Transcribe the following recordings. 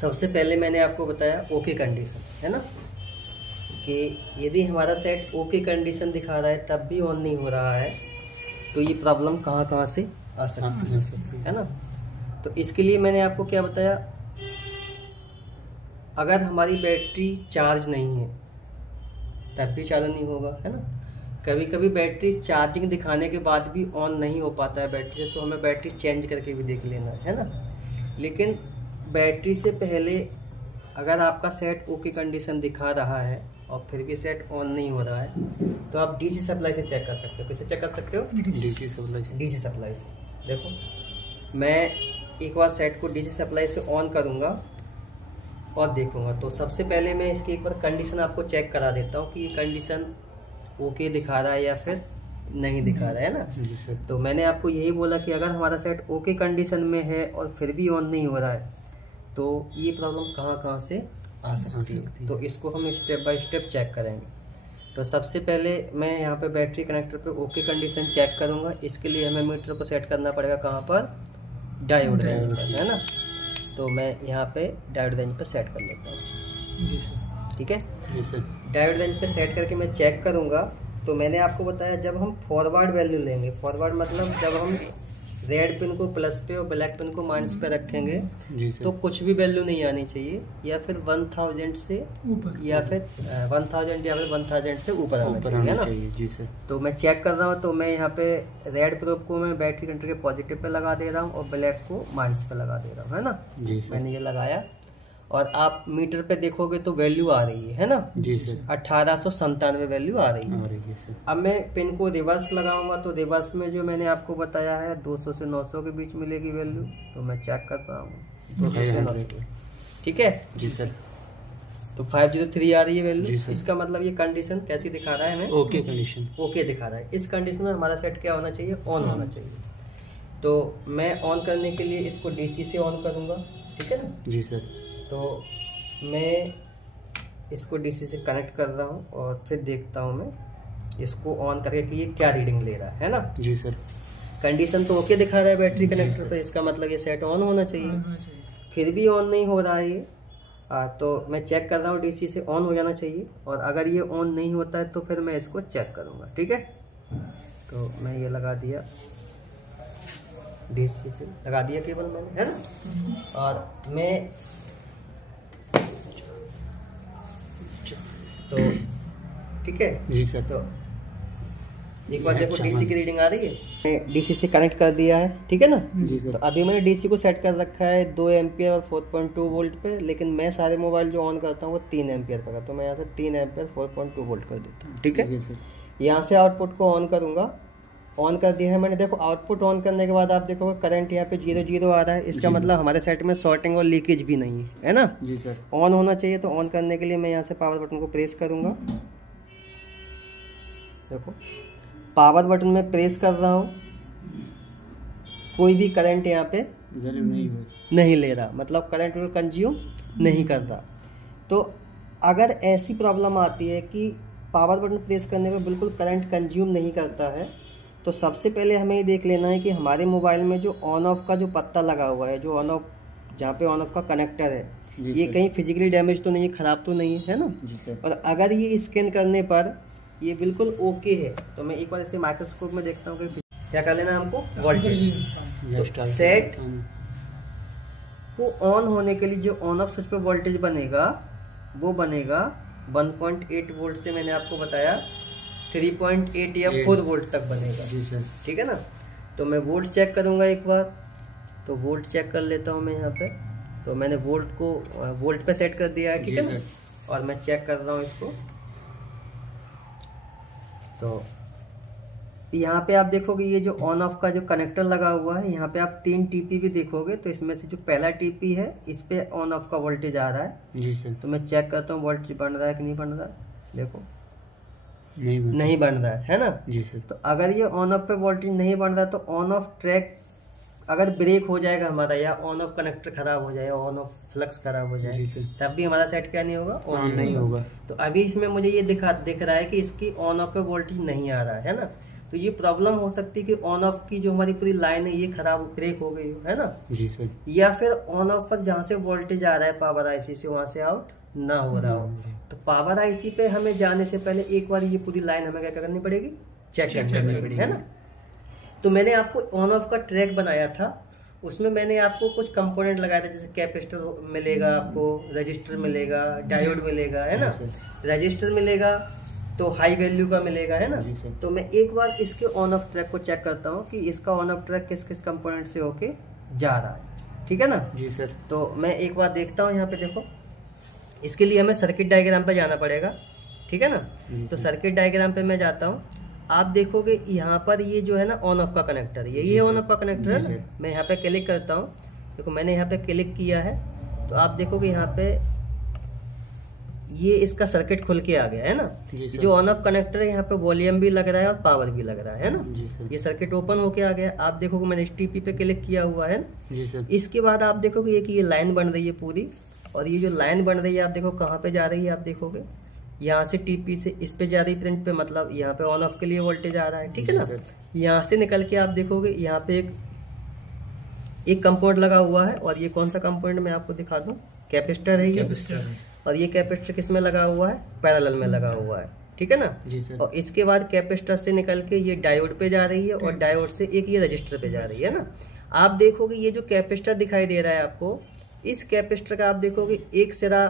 सबसे पहले मैंने आपको बताया ओके कंडीशन, है ना, कि यदि हमारा सेट ओके कंडीशन दिखा रहा है तब भी ऑन नहीं हो रहा है तो ये प्रॉब्लम कहाँ से आ सकती है ना। तो इसके लिए मैंने आपको क्या बताया, अगर हमारी बैटरी चार्ज नहीं है तब भी चालू नहीं होगा, है ना। कभी कभी बैटरी चार्जिंग दिखाने के बाद भी ऑन नहीं हो पाता है बैटरी से, तो हमें बैटरी चेंज करके भी देख लेना है ना। लेकिन बैटरी से पहले अगर आपका सेट ओके कंडीशन दिखा रहा है और फिर भी सेट ऑन नहीं हो रहा है तो आप डीसी सप्लाई से चेक कर सकते हो। किससे चेक कर सकते हो? डीसी सप्लाई से। देखो मैं एक बार सेट को डीसी सप्लाई से ऑन करूंगा और देखूंगा। तो सबसे पहले मैं इसकी एक बार कंडीशन आपको चेक करा देता हूँ कि ये कंडीशन ओके दिखा रहा है या फिर नहीं दिखा रहा है ना। तो मैंने आपको यही बोला कि अगर हमारा सेट ओके कंडीशन में है और फिर भी ऑन नहीं हो रहा है तो ये प्रॉब्लम कहाँ से आ सकती है। तो इसको हम स्टेप बाय स्टेप चेक करेंगे। तो सबसे पहले मैं यहाँ पे बैटरी कनेक्टर पे ओके कंडीशन चेक करूँगा। इसके लिए हमें मीटर को सेट करना पड़ेगा कहाँ पर? डायोड रेंज पर, है ना। तो मैं यहाँ पे डायोड रेंज पे सेट कर लेता हूँ। जी सर। ठीक है जी सर। डायोड रेंज पे सेट करके मैं चेक करूँगा। तो मैंने आपको बताया जब हम फॉरवर्ड वैल्यू लेंगे, फॉरवर्ड मतलब जब हम रेड पिन को प्लस पे और ब्लैक पिन को माइनस पे रखेंगे तो कुछ भी वैल्यू नहीं आनी चाहिए, या फिर 1000 से ऊपर या फिर 1000 से ऊपर आना चाहिए, है ना। जी सर। तो मैं चेक कर रहा हूँ। तो मैं यहाँ पे रेड प्रोब को मैं बैटरी कंट्रोल के पॉजिटिव पे लगा दे रहा हूँ और ब्लैक को माइनस पे लगा दे रहा हूँ, है ना। जी सर। मैंने ये लगाया और आप मीटर पे देखोगे तो वैल्यू आ रही है ना। जी सर। 1897 वैल्यू आ रही है सर। अब मैं पिन को रिवर्स लगाऊंगा तो रिवर्स में जो मैंने आपको बताया है 200 से 900 के बीच मिलेगी वैल्यू। तो मैं चेक करता हूँ 200 से 900। ठीक है जी सर। तो 503 आ रही है वैल्यू। इसका मतलब ये कंडीशन कैसी दिखा रहा है हमें? Okay condition. ओके दिखा रहा है। इस कंडीशन में हमारा सेट क्या होना चाहिए? ऑन होना चाहिए। तो मैं ऑन करने के लिए इसको डीसी से ऑन करूंगा, ठीक है ना। जी सर। तो मैं इसको डीसी से कनेक्ट कर रहा हूँ और फिर देखता हूँ मैं इसको ऑन करके कि ये क्या रीडिंग ले रहा है ना। जी सर। कंडीशन तो ओके दिखा रहा है बैटरी कनेक्टर पर, इसका मतलब ये सेट ऑन होना चाहिए। फिर भी ऑन नहीं हो रहा है ये। तो मैं चेक कर रहा हूँ डीसी से ऑन हो जाना चाहिए, और अगर ये ऑन नहीं होता है तो फिर मैं इसको चेक करूँगा, ठीक है। तो मैं ये लगा दिया, डीसी से लगा दिया केबल मैंने, है ना। और मैं तो ठीक है जी सर। तो एक बार देखो डीसी की रीडिंग आ रही है। मैं डीसी से कनेक्ट कर दिया है, ठीक है ना। जी सर। तो अभी मैंने डीसी को सेट कर रखा है 2 एम्पियर और 4.2 वोल्ट पे, लेकिन मैं सारे मोबाइल जो ऑन करता हूँ वो 3 एम्पियर पर करता हूँ। मैं यहाँ से 3 एम्पियर 4.2 वोल्ट कर देता हूँ, ठीक है। यहाँ से आउटपुट को ऑन करूँगा। ऑन कर दिया है मैंने। देखो आउटपुट ऑन करने के बाद आप देखोगे करंट यहाँ पे 0 आ रहा है। इसका मतलब हमारे सेट में शॉर्टिंग और लीकेज भी नहीं है ना। जी सर। ऑन होना चाहिए। तो ऑन करने के लिए मैं यहाँ से पावर बटन को प्रेस करूँगा। देखो पावर बटन में प्रेस कर रहा हूँ, कोई भी करंट यहाँ पे नहीं ले रहा, मतलब करंट को कंज्यूम नहीं कर रहा। तो अगर ऐसी प्रॉब्लम आती है कि पावर बटन प्रेस करने पर बिल्कुल करंट कंज्यूम नहीं करता है, तो सबसे पहले हमें ये देख लेना है कि हमारे मोबाइल में जो ऑन ऑफ का जो पत्ता लगा हुआ है, जो ऑन ऑफ जहाँ पे ऑन ऑफ का कनेक्टर है, ये कहीं फिजिकली डैमेज तो नहीं है, खराब तो नहीं है ना। जी सर। और अगर ये स्कैन करने पर ये बिल्कुल ओके है तो मैं एक बार इसे माइक्रोस्कोप में देखता हूँ कि क्या कर लेना हमको, वोल्टेज। तो सेट को ऑन होने के लिए जो ऑन ऑफ स्विच पे वोल्टेज बनेगा वो बनेगा 1.8 वोल्ट से, मैंने आपको बताया 3.8 या 4 वोल्ट तक बनेगा। जी सर। ठीक है ना। तो मैं वोल्ट चेक करूंगा एक बार। तो वोल्ट चेक कर लेता हूं मैं यहाँ पे। तो मैंने वोल्ट को वोल्ट पे सेट कर दिया है, ठीक है ना। और मैं चेक कर रहा हूँ इसको। तो यहाँ पे आप देखोगे ये जो ऑन ऑफ का जो कनेक्टर लगा हुआ है, यहाँ पे आप 3 टीपी भी देखोगे। तो इसमें से जो पहला टीपी है इस पे ऑन ऑफ का वोल्टेज आ रहा है। जी सर। तो मैं चेक करता हूँ वोल्टेज बढ़ रहा है कि नहीं बढ़ रहा है। देखो नहीं बढ़ रहा है ना। जी सर। तो अगर ये ऑन ऑफ पे वोल्टेज नहीं बढ़ रहा तो ऑन ऑफ ट्रैक अगर ब्रेक हो जाएगा हमारा, या ऑन ऑफ कनेक्टर खराब हो जाए, ऑन ऑफ फ्लक्स खराब हो जाए, तब भी हमारा सेट क्या नहीं होगा, ऑन नहीं होगा। तो अभी इसमें मुझे ये दिख रहा है कि इसकी ऑन ऑफ पे वोल्टेज नहीं आ रहा है ना। तो ये प्रॉब्लम हो सकती है कि ऑन ऑफ की जो हमारी पूरी लाइन है ये खराब ब्रेक हो गई है ना जी सर। या फिर ऑन ऑफ पर जहाँ से वोल्टेज आ रहा है पावर आईसी से वहां से आउट ना हो रहा हो। तो पावर आईसी पे हमें जाने से पहले एक बार ये पूरी लाइन हमें क्या करनी पड़ेगी, चेक करनी पड़ेगी, है ना। तो मैंने आपको ऑन ऑफ का ट्रैक बनाया था, उसमें मैंने आपको कुछ कंपोनेंट लगाया था, जैसे कैपेसिटर मिलेगा आपको, रजिस्टर मिलेगा, डायोड मिलेगा, है ना। रजिस्टर मिलेगा तो हाई वैल्यू का मिलेगा, है ना। तो मैं एक बार इसके ऑन ऑफ ट्रैक को चेक करता हूँ कि इसका ऑन ऑफ ट्रैक किस किस कंपोनेंट से होके जा रहा है, ठीक है ना जी सर। तो मैं एक बार देखता हूँ, यहाँ पे देखो, इसके लिए हमें सर्किट डायग्राम पे जाना पड़ेगा, ठीक है ना। तो सर्किट डायग्राम पे मैं जाता हूँ, आप देखोगे यहाँ पर ये जो है ना ऑन ऑफ का कनेक्टर, यही है ऑन ऑफ का कनेक्टर, है ना। मैं यहाँ पे क्लिक करता हूँ, देखो मैंने यहाँ पे क्लिक किया है, तो आप देखोगे यहाँ पे ये इसका सर्किट खुल के आ गया, है ना। जो ऑन ऑफ कनेक्टर है यहाँ पे वॉल्यूम भी लग रहा है और पावर भी लग रहा है ना। ये सर्किट ओपन होके आ गया, आप देखोगे मैंने STP पे क्लिक किया हुआ है ना। इसके बाद आप देखोगे एक ये लाइन बन रही है पूरी, और ये जो लाइन बन रही है आप देखो कहाँ पे जा रही है, आप देखोगे यहाँ से TP से इस पे जा रही प्रिंट पे, मतलब यहाँ पे ऑन ऑफ के लिए वोल्टेज आ रहा है, ठीक है ना। यहाँ से निकल के आप देखोगे यहाँ पे एक कंपाउंड लगा हुआ है, और ये कौन सा कंपाउंड मैं आपको दिखा दूं, कैपेसिटर है ये, और ये कैपेसिटर किस में लगा हुआ है, पैरेलल में लगा हुआ है, ठीक है ना। और इसके बाद कैपेसिटर से निकल के ये डायोड पे जा रही है, और डायोड से एक ये रजिस्टर पे जा रही है ना। आप देखोगे ये जो कैपेसिटर दिखाई दे रहा है आपको, इस कैपेसिटर का आप देखोगे एक सिरा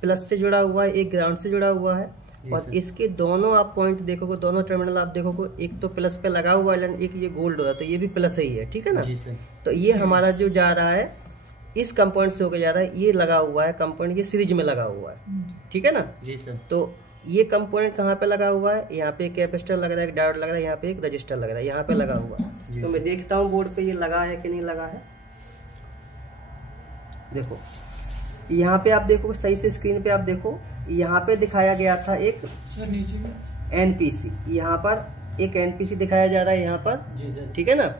प्लस से जुड़ा हुआ है, एक ग्राउंड से जुड़ा हुआ है, और इसके दोनों आप पॉइंट देखोगे, दोनों टर्मिनल आप देखोगे, एक तो प्लस पे लगा हुआ है, एक ये गोल्ड हो रहा है, तो ये भी प्लस ही है, ठीक है ना। तो ये हमारा जो जा रहा है इस कंपाउंड से होकर जा रहा है, ये लगा हुआ है कंपाउंड, ये सीरीज में लगा हुआ है, ठीक है ना जी सर। तो ये कंपोनेंट कहाँ पे लगा हुआ है, यहाँ पे एक कैपेसिटर लग रहा है, एक डायोड लग रहा है, यहाँ पे एक रजिस्टर लग रहा है, यहाँ पे लगा हुआ है। तो मैं देखता हूँ बोर्ड पे ये लगा है कि नहीं लगा है। देखो यहाँ पे आप देखो सही से, स्क्रीन पे आप देखो, यहाँ पे दिखाया गया था एक NPC, यहाँ पर एक NPC दिखाया जा रहा है यहाँ पर, ठीक है ना।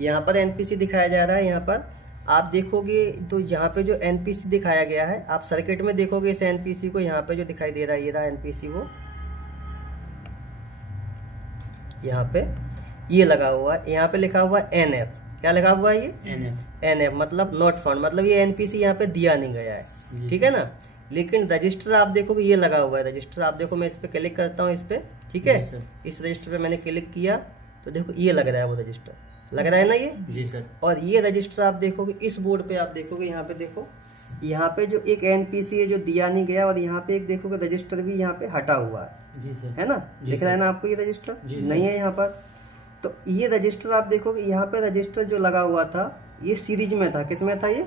यहाँ पर NPC दिखाया जा रहा है, यहाँ पर आप देखोगे तो यहाँ पे जो NPC दिखाया गया है, आप सर्किट में देखोगे इस NPC को, यहाँ पे जो दिखाई दे रहा है ये रहा NPC वो, यहाँ पे ये लगा हुआ है, यहाँ पे लिखा हुआ है NF, क्या लगा हुआ है ये NF मतलब नॉट फाउंड, मतलब ये NPC यहाँ पे दिया नहीं गया है, ठीक है ना। लेकिन रजिस्टर आप देखोगे ये लगा हुआ है, रजिस्टर आप देखो, मैं इस पे क्लिक करता हूँ, इस पे, ठीक है, इस रजिस्टर पे मैंने क्लिक किया तो देखो ये लग रहा है, वो रजिस्टर लग रहा है ना ये जी सर। और ये रजिस्टर आप देखोगे इस बोर्ड पे, आप देखोगे यहाँ पे देखो, यहाँ पे जो एक NPC है जो दिया नहीं गया, और यहाँ पे एक देखोगे रजिस्टर भी यहाँ पे हटा हुआ है जी सर, है ना, दिख रहा है ना आपको ये रजिस्टर नहीं है यहाँ पर। तो ये रजिस्टर आप देखोगे यहाँ पे रजिस्टर जो लगा हुआ था ये सीरीज में था, किस में था ये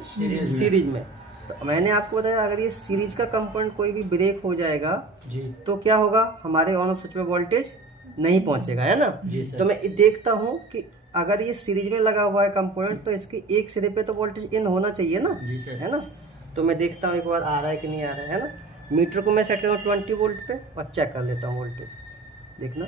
सीरीज में। तो मैंने आपको बताया अगर ये सीरीज का कंपोनेंट कोई भी ब्रेक हो जाएगा जी, तो क्या होगा, हमारे ऑन ऑफ स्विच पे वोल्टेज नहीं पहुंचेगा, है ना। तो मैं देखता हूँ कि अगर ये सीरीज में लगा हुआ है कंपोनेंट, तो इसके एक सिरे पे तो वोल्टेज इन होना चाहिए ना, है ना। तो मैं देखता हूँ एक बार आ रहा है कि नहीं आ रहा है ना। मीटर को मैं सेट करूँ 20 वोल्ट पे और चेक कर लेता हूँ वोल्टेज, देखना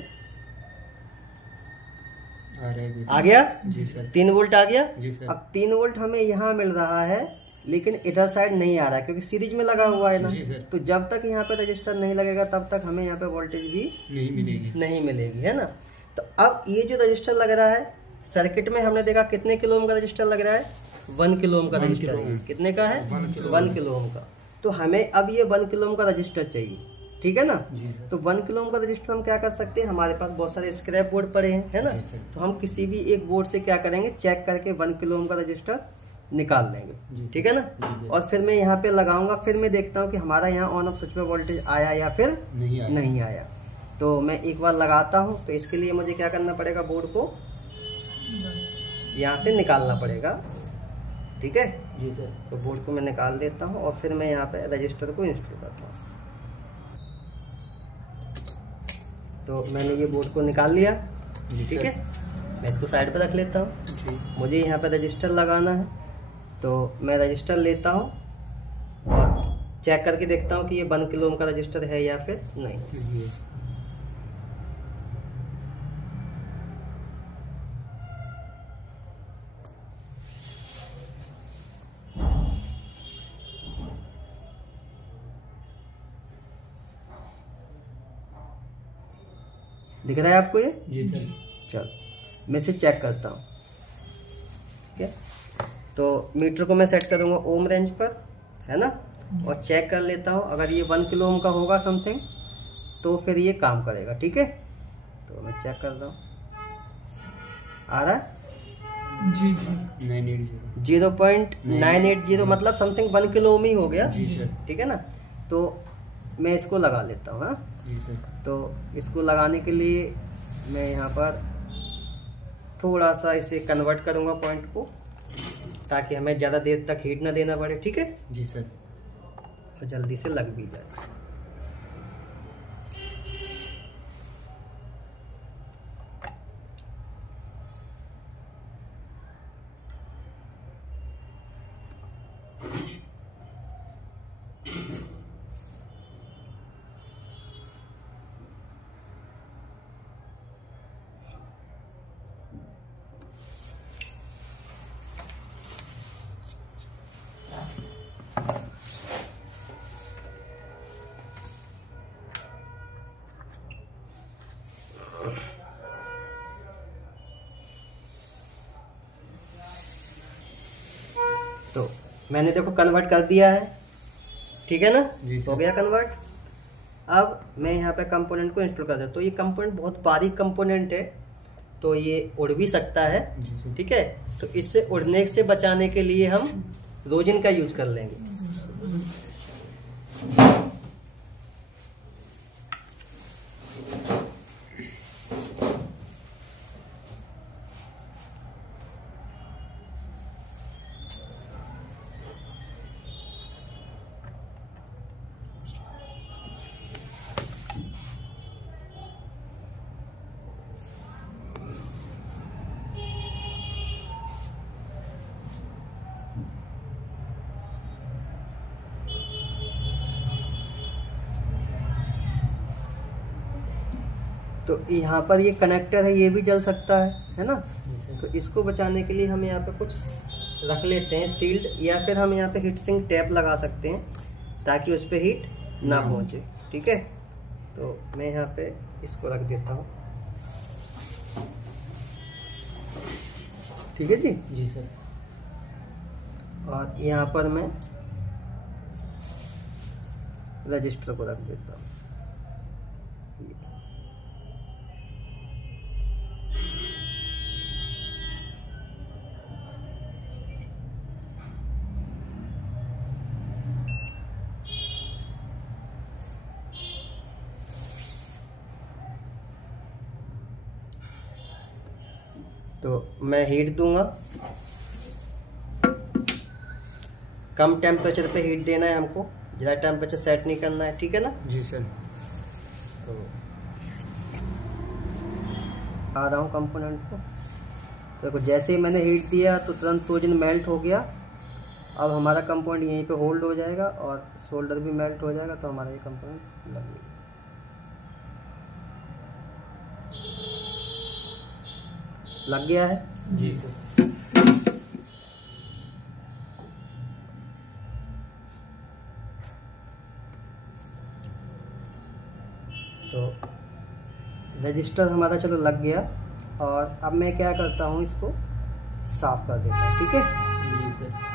आ गया जी सर, 3 वोल्ट आ गया जी सर। अब 3 वोल्ट हमें यहाँ मिल रहा है, लेकिन इधर साइड नहीं आ रहा है क्योंकि सीरीज में लगा हुआ है ना। तो जब तक यहाँ पे रजिस्टर नहीं लगेगा तब तक हमें यहाँ पे वोल्टेज भी नहीं मिलेगी, है ना। तो अब ये जो रजिस्टर लग रहा है सर्किट में, हमने देखा कितने किलो ओम का रजिस्टर लग रहा है, 1 किलो ओम का रजिस्टर है। कितने का है, 1 किलो ओम का। तो हमें अब ये 1 किलो ओम का रजिस्टर चाहिए, ठीक है ना। तो 1 किलो ओम का रजिस्टर हम क्या कर सकते हैं, हमारे पास बहुत सारे स्क्रैप बोर्ड पड़े हैं, है ना। तो हम किसी भी एक बोर्ड से क्या करेंगे, चेक करके 1 किलो ओम का रजिस्टर निकाल लेंगे, ठीक है ना। और फिर मैं यहाँ पे लगाऊंगा, फिर मैं देखता हूँ कि हमारा यहाँ ऑन ऑफ स्विच पे वोल्टेज आया या फिर नहीं आया। तो मैं एक बार लगाता हूँ, तो इसके लिए मुझे क्या करना पड़ेगा, बोर्ड को यहाँ से निकालना पड़ेगा, ठीक है जी सर। तो बोर्ड को मैं निकाल देता हूँ और फिर मैं यहाँ पे रजिस्टर को इंस्टॉल करता हूँ। तो मैंने ये बोर्ड को निकाल लिया, ठीक है। मैं इसको साइड पे रख लेता हूँ। मुझे यहाँ पे रजिस्टर लगाना है, तो मैं रजिस्टर लेता हूँ और चेक करके देखता हूँ कि ये 1 किलो ओम का रजिस्टर है या फिर नहीं। दिख रहा है आपको ये जी सर। चल मैं इसे चेक करता हूँ। ठीक है, तो मीटर को मैं सेट करूँगा ओम रेंज पर, है ना, और चेक कर लेता हूँ। अगर ये 1 किलो ओम का होगा समथिंग तो फिर ये काम करेगा। ठीक है, तो मैं चेक कर रहा हूँ, आ रहा है जी सर 0.980 मतलब समथिंग 1 किलो ओम ही हो गया। जी सर। ठीक है ना, तो मैं इसको लगा लेता हूँ। हाँ जी सर। तो इसको लगाने के लिए मैं यहाँ पर थोड़ा सा इसे कन्वर्ट करूँगा पॉइंट को, ताकि हमें ज़्यादा देर तक हीट ना देना पड़े। ठीक है जी सर। और जल्दी से लग भी जाए। तो मैंने देखो कन्वर्ट कर दिया है। ठीक है ना, हो गया कन्वर्ट। अब मैं यहाँ पे कंपोनेंट को इंस्टॉल कर देता हूँ। तो ये कंपोनेंट बहुत बारीक कंपोनेंट है, तो ये उड़ भी सकता है। ठीक है, तो इससे उड़ने से बचाने के लिए हम रोजिन का यूज कर लेंगे। तो यहाँ पर ये कनेक्टर है, ये भी जल सकता है ना। तो इसको बचाने के लिए हम यहाँ पे कुछ रख लेते हैं सील्ड, या फिर हम यहाँ पे हीट सिंक टैप लगा सकते हैं ताकि उस पर हीट ना पहुँचे। ठीक है, तो मैं यहाँ पे इसको रख देता हूँ। ठीक है जी। जी सर। और यहाँ पर मैं रजिस्टर को रख देता हूँ। तो मैं हीट दूंगा, कम टेम्परेचर पे हीट देना है हमको, ज़्यादा टेम्परेचर सेट नहीं करना है। ठीक है ना। जी सर। तो आ रहा हूँ कंपोनेंट को। देखो जैसे ही मैंने हीट दिया तो तुरंत रोजिन मेल्ट हो गया। अब हमारा कंपोनेंट यहीं पे होल्ड हो जाएगा और सोल्डर भी मेल्ट हो जाएगा, तो हमारा ये कंपोनेंट लग गया। लग गया है। जी सर। तो रजिस्टर हमारा चलो लग गया, और अब मैं क्या करता हूँ, इसको साफ कर देता हूँ। ठीक है। जी सर।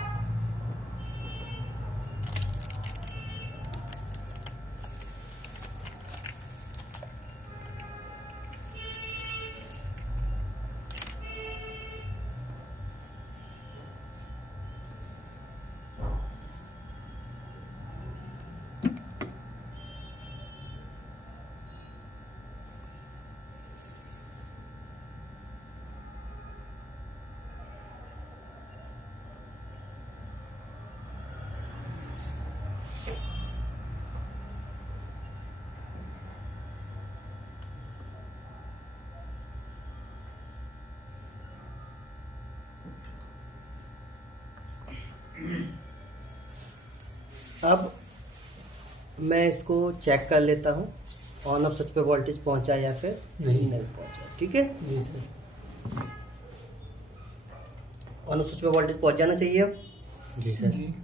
अब मैं इसको चेक कर लेता हूँ ऑन ऑफ स्विच पे वोल्टेज पहुंचा या फिर नहीं पहुंचा। ठीक है। जी सर। ऑन ऑफ स्विच पे वोल्टेज पहुंच जाना चाहिए अब। जी सर। जी।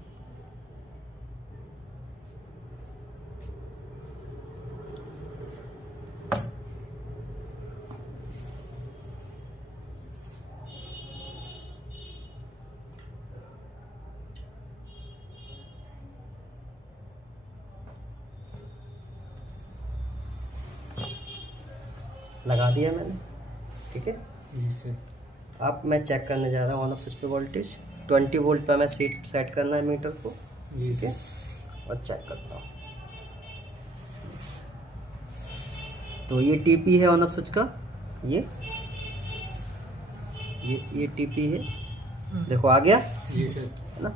लगा दिया मैंने, ठीक है। जी सर। अब मैं चेक करने जा रहा हूँ ऑन ऑफ स्विच पे वोल्टेज 20 वोल्ट पर मैं सेट करना है मीटर को, जी ठीक है, और चेक करता हूँ। तो ये टीपी है ऑन ऑफ स्विच का, ये टीपी है, देखो आ गया, जी सर, है ना।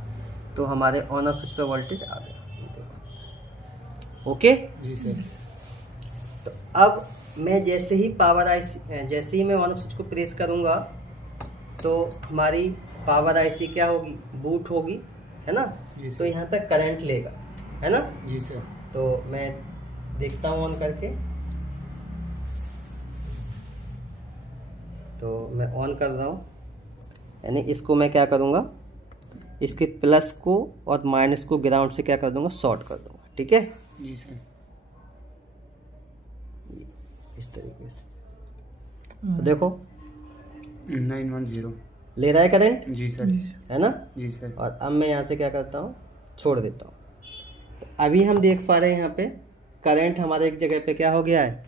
तो हमारे ऑन ऑफ स्विच पे वोल्टेज आ गया, ये देखो, ओके। जी सर। तो अब मैं जैसे ही जैसे ही मैं ऑन ऑफ स्विच को प्रेस करूंगा तो हमारी पावर आईसी क्या होगी, बूट होगी, है ना। तो यहाँ पे करंट लेगा, है ना। जी सर। तो मैं देखता हूँ ऑन करके, तो मैं ऑन कर रहा हूँ, यानी इसको मैं क्या करूँगा, इसके प्लस को और माइनस को ग्राउंड से क्या कर दूंगा, शॉर्ट कर दूंगा, ठीक है। जी सर। इस तरीके से तो देखो 910 ले रहा है करंट, जी सर, है ना। जी सर। और अब मैं यहाँ से क्या करता हूँ, छोड़ देता हूँ। तो अभी हम देख पा रहे हैं यहाँ पे करंट हमारे एक जगह पे क्या हो गया है,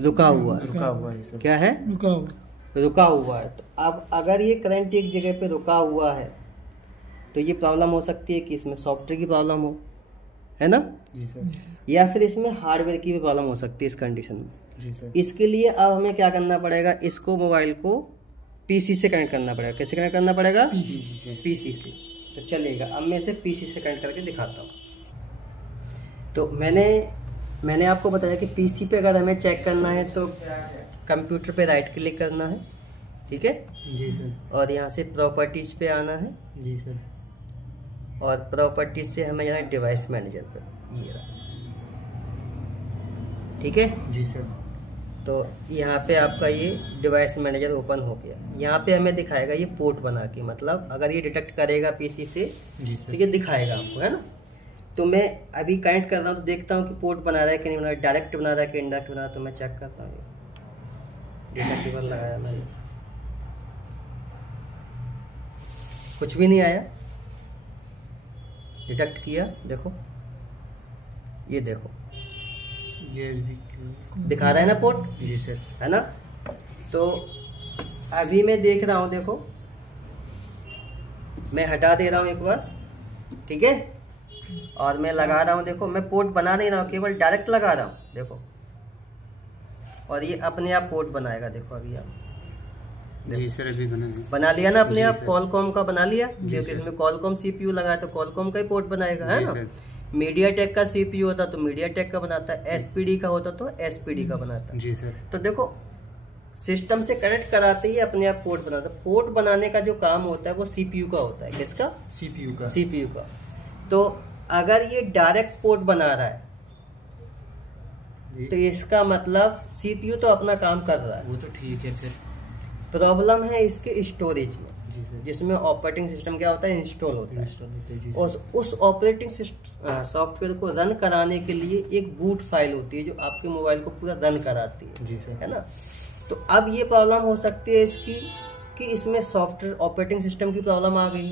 रुका हुआ है। रुका हुआ है सर। क्या है, रुका हुआ है। तो अब अगर ये करंट एक जगह पे रुका हुआ है तो ये प्रॉब्लम हो सकती है कि इसमें सॉफ्टवेयर की प्रॉब्लम हो, है ना। जी सर। या फिर इसमें हार्डवेयर की भी प्रॉब्लम हो सकती है इस कंडीशन में। जी सर। इसके लिए अब हमें क्या करना पड़ेगा, इसको मोबाइल को पीसी से कनेक्ट करना पड़ेगा। कैसे कनेक्ट करना पड़ेगा, पीसी से। तो चलेगा, अब मैं इसे पीसी से कनेक्ट करके दिखाता हूँ। तो मैंने आपको बताया कि पीसी पे अगर हमें चेक करना है तो कंप्यूटर पे राइट क्लिक करना है, ठीक है। जी सर। और यहाँ से प्रॉपर्टीज पे आना है। जी सर। और प्रॉपर्टीज से हमें जाना है डिवाइस मैनेजर पे, ये रहा, ठीक है। जी सर। तो यहाँ पे आपका ये डिवाइस मैनेजर ओपन हो गया। यहाँ पे हमें दिखाएगा ये पोर्ट बना के, मतलब अगर ये डिटेक्ट करेगा पीसी से तो ये दिखाएगा आपको, है ना। तो मैं अभी कनेक्ट कर रहा हूँ तो देखता हूँ कि पोर्ट बना रहा है कि नहीं बना रहा है, डायरेक्ट बना रहा है कि इनडायरेक्ट बना रहा है। तो मैं चेक करता हूँ, डिटेक्टिबल लगाया मैंने, कुछ भी नहीं आया। डिटेक्ट किया, देखो ये देखो दिखा रहा है ना पोर्ट, जी सर, है ना। तो अभी मैं देख रहा हूँ, देखो मैं हटा दे रहा हूँ एक बार, ठीक है। और मैं लगा रहा हूँ, देखो मैं पोर्ट बना नहीं रहा हूँ, केवल डायरेक्ट लगा रहा हूँ, देखो। और ये अपने आप पोर्ट बनाएगा, देखो अभी आप जी सर, अभी बना लिया ना अपने आप, कॉलकॉम का बना लिया, क्योंकि इसमें कॉलकॉम सीपीयू लगा है तो कॉलकॉम का ही पोर्ट बनाएगा, है ना। मीडियाटेक का सीपीयू होता तो मीडियाटेक का बनाता, एसपीडी का होता तो एसपीडी का बनाता। जी सर। तो देखो सिस्टम से कनेक्ट कराते ही अपने आप पोर्ट बनाता। पोर्ट बनाने का जो काम होता है वो सीपीयू का होता है। किसका, सीपीयू का। तो अगर ये डायरेक्ट पोर्ट बना रहा है तो इसका मतलब सीपीयू तो अपना काम कर रहा है, वो तो ठीक है। फिर प्रॉब्लम है इसके स्टोरेज में, जिसमें ऑपरेटिंग सिस्टम क्या होता है, इंस्टॉल होता है। और उस ऑपरेटिंग सॉफ्टवेयर को रन कराने के लिए एक बूट फाइल होती है जो आपके मोबाइल को पूरा रन कराती है, जी सर, है ना। तो अब ये प्रॉब्लम हो सकती है इसकी कि इसमें सॉफ्टवेयर ऑपरेटिंग सिस्टम की प्रॉब्लम आ गई,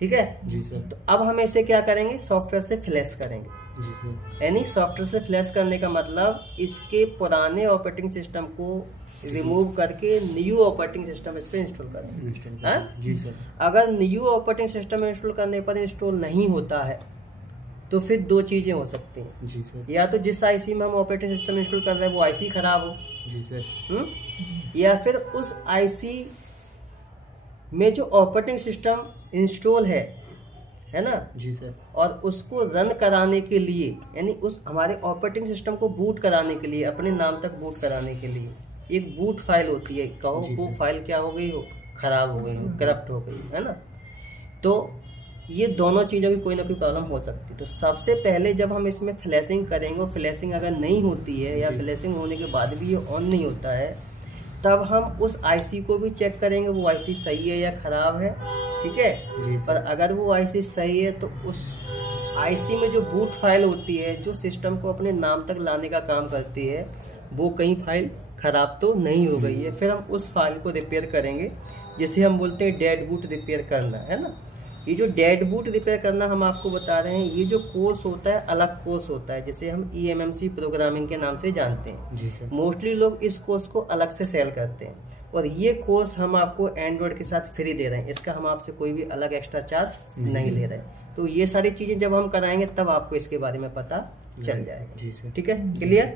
ठीक है। जी सर। तो अब हम इसे क्या करेंगे, सॉफ्टवेयर से फ्लैश करेंगे। जी सर। यानी सॉफ्टवेयर से फ्लैश करने का मतलब इसके पुराने ऑपरेटिंग सिस्टम को रिमूव करके न्यू ऑपरेटिंग सिस्टम इस पे इंस्टॉल करें। जी सर। अगर न्यू ऑपरेटिंग सिस्टम इंस्टॉल करने पर इंस्टॉल नहीं होता है तो फिर दो चीजें हो सकती हैं। जी सर। या तो जिस आईसी में हम ऑपरेटिंग सिस्टम इंस्टॉल कर रहे हैं वो आईसी खराब हो, जी सर, या फिर उस आईसी में जो ऑपरेटिंग सिस्टम इंस्टॉल है ना, जी सर, और उसको रन कराने के लिए, यानी उस हमारे ऑपरेटिंग सिस्टम को बूट कराने के लिए, अपने नाम तक बूट कराने के लिए एक बूट फाइल होती है, कहो वो फाइल क्या हो गई हो, खराब हो गई हो, करप्ट हो गई, है ना। तो ये दोनों चीज़ों की कोई ना कोई प्रॉब्लम हो सकती है। तो सबसे पहले जब हम इसमें फ्लैशिंग करेंगे और फ्लैशिंग अगर नहीं होती है या फ्लैशिंग होने के बाद भी ये ऑन नहीं होता है, तब हम उस आईसी को भी चेक करेंगे वो आईसी सही है या खराब है, ठीक है। पर अगर वो आईसी सही है तो उस आईसी में जो बूट फाइल होती है जो सिस्टम को अपने नाम तक लाने का काम करती है, वो कहीं फाइल खराब तो नहीं हो गई है। फिर हम उस फाइल को रिपेयर करेंगे, जिसे हम बोलते हैं डेड बूट रिपेयर करना, है ना। ये जो डेड बूट रिपेयर करना हम आपको बता रहे हैं, ये जो कोर्स होता है अलग कोर्स होता है, जिसे हम eMMC प्रोग्रामिंग के नाम से जानते हैं। जी सर। मोस्टली लोग इस कोर्स को अलग से सेल करते हैं, और ये कोर्स हम आपको एंड्रॉयड के साथ फ्री दे रहे हैं। इसका हम आपसे कोई भी अलग एक्स्ट्रा चार्ज नहीं ले रहे हैं। तो ये सारी चीजें जब हम कराएंगे तब आपको इसके बारे में पता चल जाएगा। जी सर। ठीक है, क्लियर?